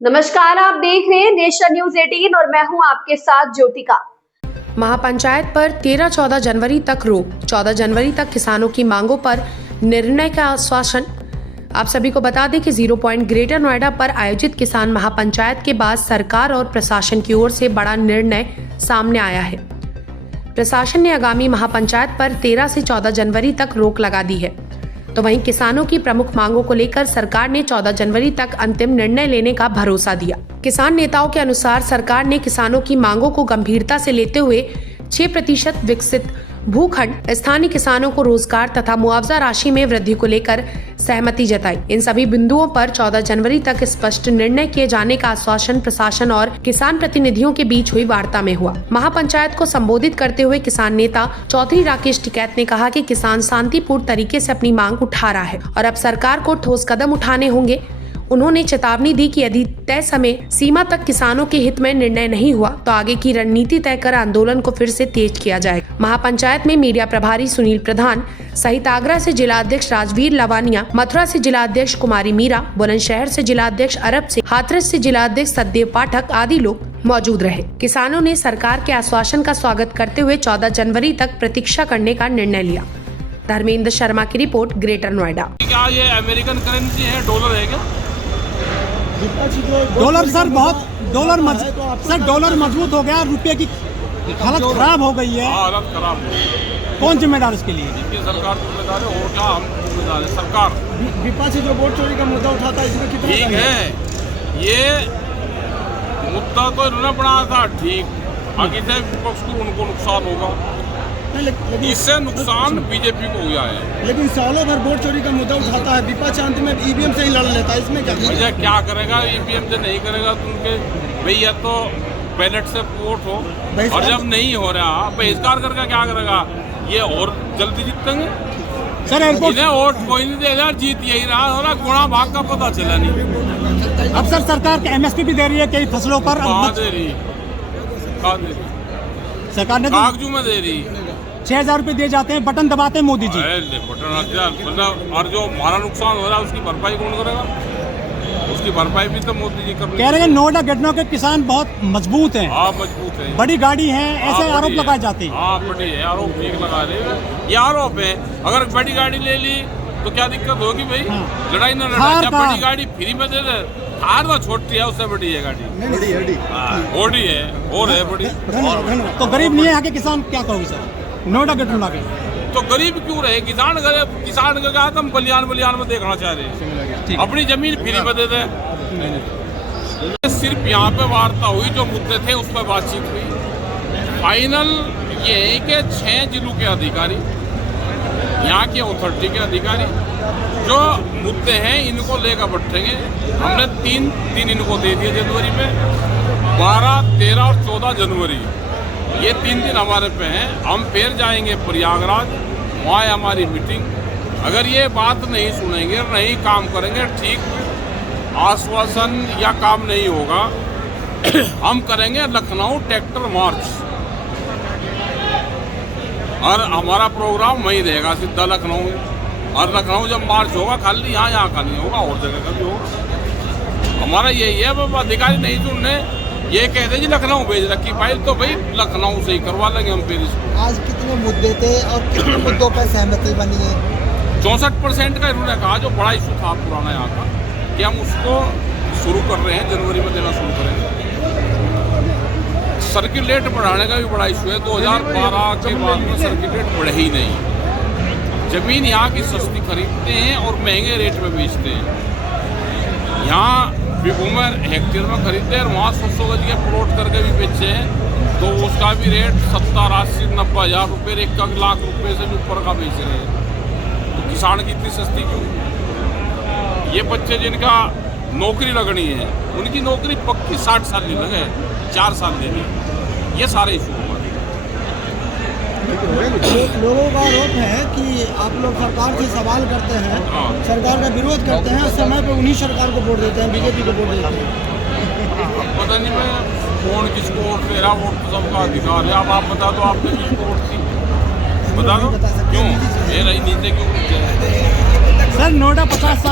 नमस्कार, आप देख रहे हैं नेशन न्यूज 18 और मैं हूं आपके साथ ज्योतिका। महापंचायत पर 13-14 जनवरी तक रोक। 14 जनवरी तक किसानों की मांगों पर निर्णय का आश्वासन। आप सभी को बता दें कि 0 पॉइंट ग्रेटर नोएडा पर आयोजित किसान महापंचायत के बाद सरकार और प्रशासन की ओर से बड़ा निर्णय सामने आया है। प्रशासन ने आगामी महापंचायत पर 13 से 14 जनवरी तक रोक लगा दी है, तो वहीं किसानों की प्रमुख मांगों को लेकर सरकार ने 14 जनवरी तक अंतिम निर्णय लेने का भरोसा दिया। किसान नेताओं के अनुसार सरकार ने किसानों की मांगों को गंभीरता से लेते हुए 6% विकसित भूखंड, स्थानीय किसानों को रोजगार तथा मुआवजा राशि में वृद्धि को लेकर सहमति जताई। इन सभी बिंदुओं पर 14 जनवरी तक स्पष्ट निर्णय किए जाने का आश्वासन प्रशासन और किसान प्रतिनिधियों के बीच हुई वार्ता में हुआ। महापंचायत को संबोधित करते हुए किसान नेता चौधरी राकेश टिकैत ने कहा कि किसान शांतिपूर्ण तरीके से अपनी मांग उठा रहा है और अब सरकार को ठोस कदम उठाने होंगे। उन्होंने चेतावनी दी कि यदि तय समय सीमा तक किसानों के हित में निर्णय नहीं हुआ तो आगे की रणनीति तय कर आंदोलन को फिर से तेज किया जाएगा। महापंचायत में मीडिया प्रभारी सुनील प्रधान सहित आगरा से जिला अध्यक्ष राजवीर लवानिया, मथुरा से जिला अध्यक्ष कुमारी मीरा, बुलंदशहर से जिला अध्यक्ष अरब से, हाथरस से जिला अध्यक्ष सतदेव पाठक आदि लोग मौजूद रहे। किसानों ने सरकार के आश्वासन का स्वागत करते हुए 14 जनवरी तक प्रतीक्षा करने का निर्णय लिया। धर्मेंद्र शर्मा की रिपोर्ट, ग्रेटर नोएडा। क्या ये अमेरिकन करेंसी है, डॉलर है क्या? डॉलर सर सर डॉलर मजबूत हो गया, रुपये की हालत खराब हो गई है। हालत खराब है। कौन जिम्मेदार इसके लिए? जिनकी सरकार जिम्मेदार है और क्या हम जिम्मेदार है? सरकार। विपक्ष जो वोट चोरी का मुद्दा उठाता है, इसमें कितना ठीक है, ये मुद्दा तो इन्होंने बनाया था, ठीक, आगे से विपक्ष को उनको नुकसान होगा, इससे नुकसान बीजेपी को हुआ है। लेकिन सालों भर वोट चोरी का मुद्दा उठाता है, विपक्ष अंत में ईवीएम से ही लड़ लेता है, इसमें क्या करेगा? ईवीएम से नहीं करेगा तो उनके भैया तो बैलेट से वोट हो, और जब नहीं हो रहा बहिष्कार करके क्या करेगा? ये और जल्दी जीतेंगे सर। इन्हें वोट कोई नहीं देगा, जीत यही रहा, और गुणा भाग का पता चला नहीं। अब सर सरकार के MSP भी दे रही है कई फसलों पर। कहाँ दे रही? सरकार ने कागजू में दे रही। 6,000 रुपए दिए जाते हैं, बटन दबाते हैं मोदी जी। बटन, और जो हमारा नुकसान हो रहा है उसकी भरपाई कौन करेगा? उसकी भरपाई भी तो मोदी जी कर कह रहे हैं नोएडा गेटनो के किसान बहुत मजबूत हैं। हाँ, मजबूत है, बड़ी गाड़ी है, ऐसे आरोप लगाए जाते हैं। हाँ, बड़ी है, आरोप ठीक लगा रहे, ये आरोप है। अगर बड़ी गाड़ी ले ली तो क्या दिक्कत होगी भाई? लड़ाई ना लड़ाई, जब बड़ी गाड़ी फ्री में दे दे, कार तो छोटी है, उससे बड़ी है गाड़ी, बड़ी है और है बड़ी। तो गरीब नहीं है यहाँ के किसान, क्या कहोगे सर नोएडा गेटनो लाके? तो गरीब क्यों रहे? किसान का क्या हम बलियान में देखना चाह रहे हैं, अपनी जमीन फ्री में दे दे। सिर्फ यहाँ पे वार्ता हुई, जो मुद्दे थे उस पर बातचीत हुई। फाइनल ये है कि 6 जिलों के अधिकारी, यहाँ के अथॉरिटी के अधिकारी जो मुद्दे हैं इनको लेकर बैठेंगे। हमने 3 दिन इनको दे दिए जनवरी में, 12, 13 और 14 जनवरी, ये 3 दिन हमारे पे हैं। हम फिर जाएंगे प्रयागराज, वहाँ है हमारी मीटिंग। अगर ये बात नहीं सुनेंगे, नहीं काम करेंगे, ठीक आश्वासन या काम नहीं होगा, हम करेंगे लखनऊ ट्रैक्टर मार्च, और हमारा प्रोग्राम वहीं रहेगा सीधा लखनऊ। और लखनऊ जब मार्च होगा, खाली यहाँ का नहीं होगा, और जगह का भी होगा। हमारा यही है, अब अधिकारी नहीं सुनने, ये कहते जी लखनऊ भेज रखी फाइल, तो भाई लखनऊ से ही करवा लेंगे हम फिर इसको। आज कितने मुद्दे थे और कितने मुद्दों पर सहमति बनी है? 64% का इन्होंने कहा, जो बड़ा इशू था पुराना यहाँ का, कि हम उसको शुरू कर रहे हैं, जनवरी में देना शुरू करेंगे। सर्किट बढ़ाने का भी बड़ा इशू है। 2012 के बाद में सर्किट बढ़े ही नहीं। जमीन यहाँ की सस्ती खरीदते हैं और महंगे रेट में बेचते हैं। यहाँ बिगुमर हेक्टेयर में खरीदते हैं और वहाँ 100 गज के प्लॉट करके भी बेचे हैं, तो उसका भी रेट 70, 80, 90 हज़ार रुपये, 1 लाख रुपये से भी ऊपर का बेच रहे हैं। तो किसान की इतनी सस्ती क्यों? ये बच्चे जिनका नौकरी लगनी है, उनकी नौकरी पक्की 60 साल नहीं लगे, 4 साल लेनी, ये सारे इशू हमारे। लोगों का आरोप है कि आप लोग सरकार से सवाल करते हैं, सरकार का विरोध करते हैं, समय पे उन्हीं सरकार को वोट देते हैं, बीजेपी को वोट देते हैं। पता नहीं मैं कौन किसको वोट दे रहा, वोट तो सबका अधिकार है। अब आप बता दो, आपने किसको वोट दी, बता दो क्यों? ये राजनीति क्यों? सर नोएडा 50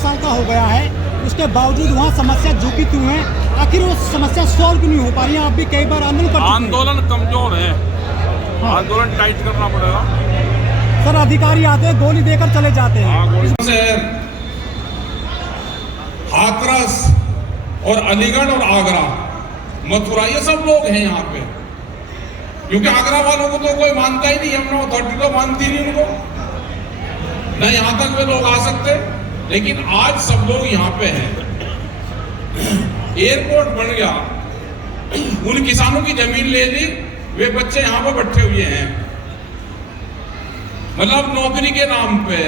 साल का हो गया है, उसके बावजूद वहाँ समस्या जो की क्यों है, आखिर वो समस्या सॉल्व क्यों नहीं हो पा रही है? आप भी कई बार आंदोलन कर चुके हैं। आंदोलन कमजोर है, आंदोलन टाइट करना पड़ेगा। सर अधिकारी आते हैं, गोली देकर चले जाते हैं। हाथरस और अलीगढ़ और आगरा, मथुरा, ये सब लोग हैं यहाँ पे, क्योंकि आगरा वालों को तो कोई मानता ही नहीं, यमुना अथॉरिटी तो मानती नहीं उनको, न यहाँ तक वे लोग आ सकते। लेकिन आज सब लोग यहाँ पे हैं, एयरपोर्ट बन गया, उन किसानों की जमीन ले ली, वे बच्चे यहाँ पे बैठे हुए हैं, मतलब नौकरी के नाम पे।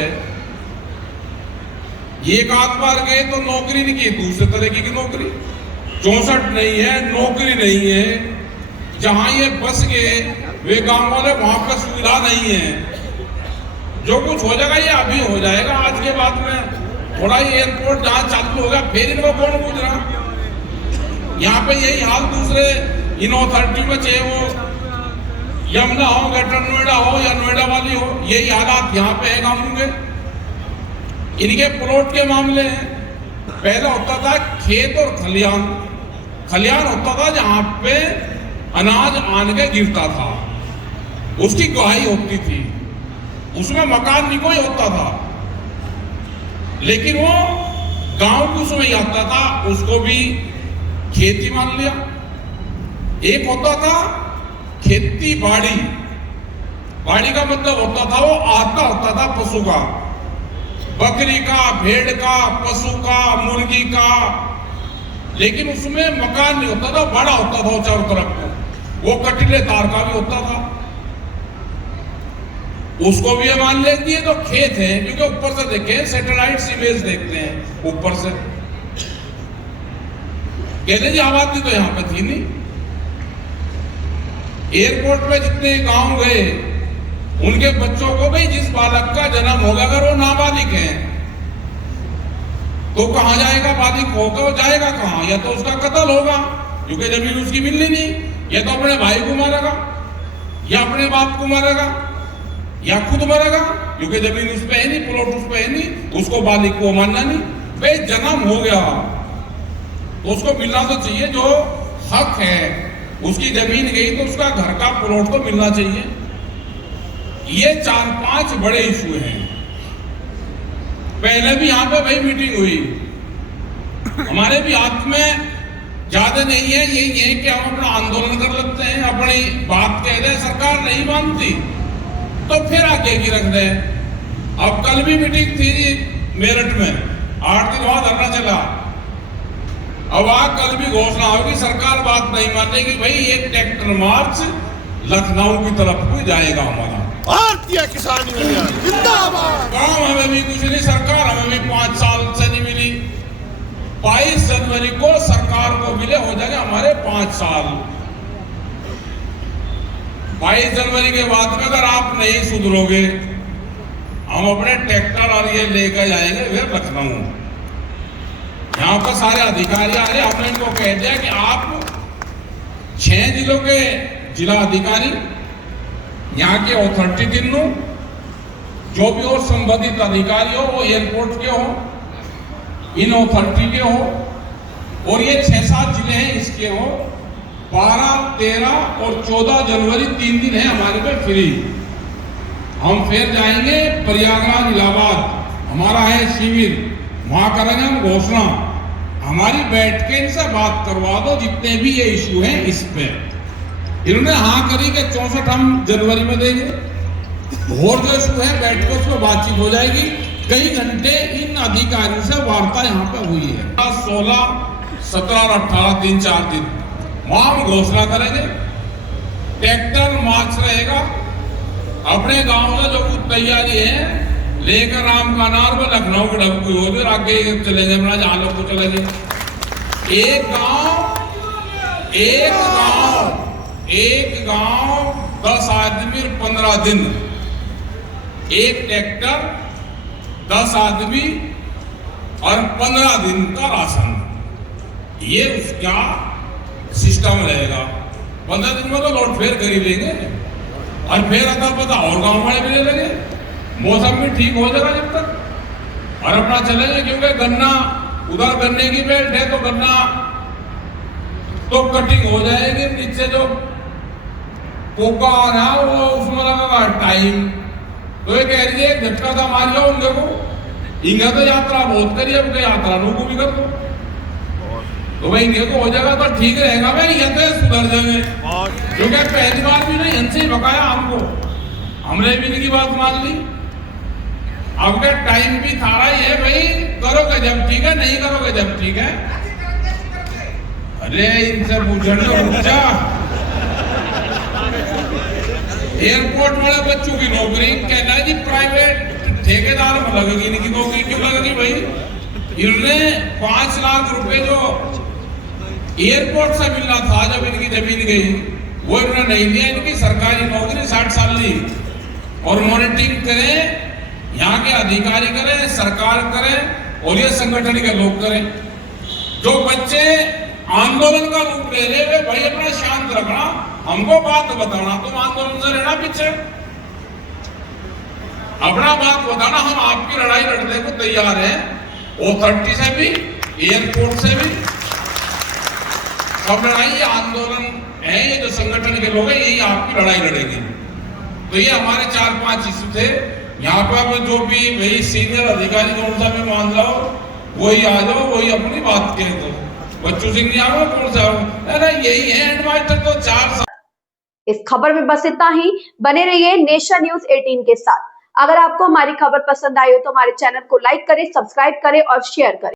एक आध बार गए तो नौकरी नहीं की, दूसरे तरीके की नौकरी, 64 नहीं है, नौकरी नहीं है। जहां ये बस गए वे गांव वाले, वहां पर सुविधा नहीं है। जो कुछ हो जाएगा ये अभी हो जाएगा, आज के बाद में थोड़ा ही एयरपोर्ट जहां चालू होगा फिर इनको कौन पूछ रहा। यहाँ पे यही हाल दूसरे इन अथॉरिटी में, चाहे वो यमुना हो, ग्रेटर नोएडा हो या नोएडा वाली हो, यही हालात यहाँ पे है गांवों के। इनके प्लॉट के मामले हैं, पहले होता था खेत और खलियान, खलियान होता था जहां पे अनाज आन के गिरता था, उसकी गुहाई होती थी, उसमें मकान नहीं कोई होता था, लेकिन वो गांव के उसमें ही आता था, उसको भी खेती मान लिया। एक होता था खेती बाड़ी, बाड़ी का मतलब होता था वो आता होता था पशु का, बकरी का, भेड़ का, पशु का, मुर्गी का, लेकिन उसमें मकान नहीं होता था, बड़ा होता था चारों तरफ को, वो कटीले तार का भी होता था, उसको भी मान लेती है तो खेत है, क्योंकि ऊपर से देखें, सैटेलाइट इमेज देखते हैं ऊपर से, कहते जी आबादी तो यहां पे थी नहीं। एयरपोर्ट पे जितने गांव गए, उनके बच्चों को भाई जिस बालक का जन्म होगा, अगर वो नाबालिग है तो कहां जाएगा? बालिग होगा, वो जाएगा कहां? या तो उसका कत्ल होगा, क्योंकि जमीन उसकी मिलनी नहीं, या तो अपने भाई को मारेगा, या अपने बाप को मारेगा, या खुद मरेगा, क्योंकि जमीन उस पे है नहीं, प्लॉट उस पे है नहीं, उसको बालिग को मानना नहीं। भाई जन्म हो गया तो उसको मिलना तो चाहिए, जो हक है, उसकी जमीन गई तो उसका घर का प्लॉट तो मिलना चाहिए। ये 4-5 बड़े इशू हैं। पहले भी यहां पे भाई मीटिंग हुई, हमारे भी हाथ में ज्यादा नहीं है, यही है कि हम अपना आंदोलन कर लेते हैं, अपनी बात कह रहे, सरकार नहीं मानती तो फिर आगे की रख दे। अब कल भी मीटिंग थी जी मेरठ में, 8 दिन बाद धरना चला। अब कल भी घोषणा होगी, सरकार बात नहीं मानेगी, भाई एक ट्रैक्टर मार्च लखनऊ की तरफ को जाएगा हमारा। भारतीय किसान यूनियन जिंदाबाद। काम हमें भी कुछ नहीं, सरकार हमें भी 5 साल से नहीं मिली। 22 जनवरी को सरकार को मिले हो जाएगा हमारे 5 साल। 22 जनवरी के बाद में अगर आप नहीं सुधरोगे, हम अपने ट्रैक्टर और ये लेकर जाएंगे फिर लखनऊ। यहाँ पर सारे अधिकारी आ रहे, हमने इनको कह दिया कि आप 6 जिलों के जिला अधिकारी, यहाँ के अथॉरिटी दिनों, जो भी और संबंधित अधिकारी हो, वो एयरपोर्ट के हो, इन अथॉरिटी के हो, और ये 6-7 जिले हैं इसके हो। 12, 13 और 14 जनवरी 3 दिन है हमारे पे फ्री। हम फिर जाएंगे प्रयागराज, इलाहाबाद, हमारा है शिविर, वहां करेंगे हम घोषणा। हमारी बैठ के इनसे बात करवा दो, जितने भी ये इश्यू हैं इस पे। इन्होंने हाँ करी कि 64 हम जनवरी में देंगे, और जो इशू है बैठ के उसको बातचीत हो जाएगी। कई घंटे इन अधिकारियों से वार्ता यहाँ पे हुई है। 16, 17 और 18 3-4 दिन वहां हम घोषणा करेंगे। ट्रैक्टर मार्च रहेगा, अपने गांव में जो कुछ तैयारी है लेकर राम का नार में लखनऊ के डब्बू हो गए, आगे चलेंगे अपना जहां लोग को चलेंगे। एक गांव 10 आदमी 15 दिन, एक ट्रैक्टर 10 आदमी और 15 दिन का राशन, ये उसका सिस्टम रहेगा। 15 दिन में तो लौट फेर कर ही लेंगे, और फिर अता पता और गांव वाले भी ले लेंगे। मौसम भी ठीक हो जाएगा जब तक और अपना चलेंगे, क्योंकि गन्ना उधर गन्ने की बेल्ट है तो गन्ना तो कटिंग हो जाएगी, नीचे जो पोका आ रहा है वो उसमें लगेगा टाइम। तो ये कह रही है झटका था मार लो उनके को, इंगे तो यात्रा बहुत करिए, अब यात्रा को भी कर दो तो भाई इंगे को हो जाएगा तो ठीक रहेगा भाई, ये तो सुधर जाएंगे। क्योंकि पहली बार भी नहीं इनसे बकाया हमको, हमने भी इनकी बात मान ली। अब का टाइम भी थारा ही है भाई, करोगे जब ठीक है, नहीं करोगे जब ठीक है। अरे इनसे पूछना एयरपोर्ट वाले बच्चों की नौकरी कहना है जी प्राइवेट ठेकेदार में लगेगी, इनकी नौकरी क्यों लगेगी भाई? इन्होंने 5 लाख रुपए जो एयरपोर्ट से मिलना था जब इनकी जमीन गई वो इन्होंने नहीं लिया। इनकी सरकारी नौकरी 60 साल ली और मॉनिटरिंग करें, यहाँ के अधिकारी करें, सरकार करें और ये संगठन के लोग करें। जो बच्चे आंदोलन का रूप ले रहे हैं भाई अपना शांत रखना, हमको बात बताना, तुम आंदोलन से रहना पीछे, अपना बात बताना, हम आपकी लड़ाई लड़ने को तैयार हैं। अथॉरिटी से भी, एयरपोर्ट से भी सब लड़ाई, ये आंदोलन है, ये जो संगठन के लोग हैं यही आपकी लड़ाई लड़ेंगे। तो ये हमारे 4-5 इश्यू थे। यहाँ पर जो भी भाई सीनियर अधिकारी कौन सा भी मान लो वही आ जाओ, वही अपनी बात कह दो। बच्चों सिंह नहीं आओ, कौन सा आओ, यही है एडवाइजर तो 4 साल। इस खबर में बस इतना ही। बने रहिए नेशन न्यूज 18 के साथ। अगर आपको हमारी खबर पसंद आई हो तो हमारे चैनल को लाइक करें, सब्सक्राइब करें और शेयर करें।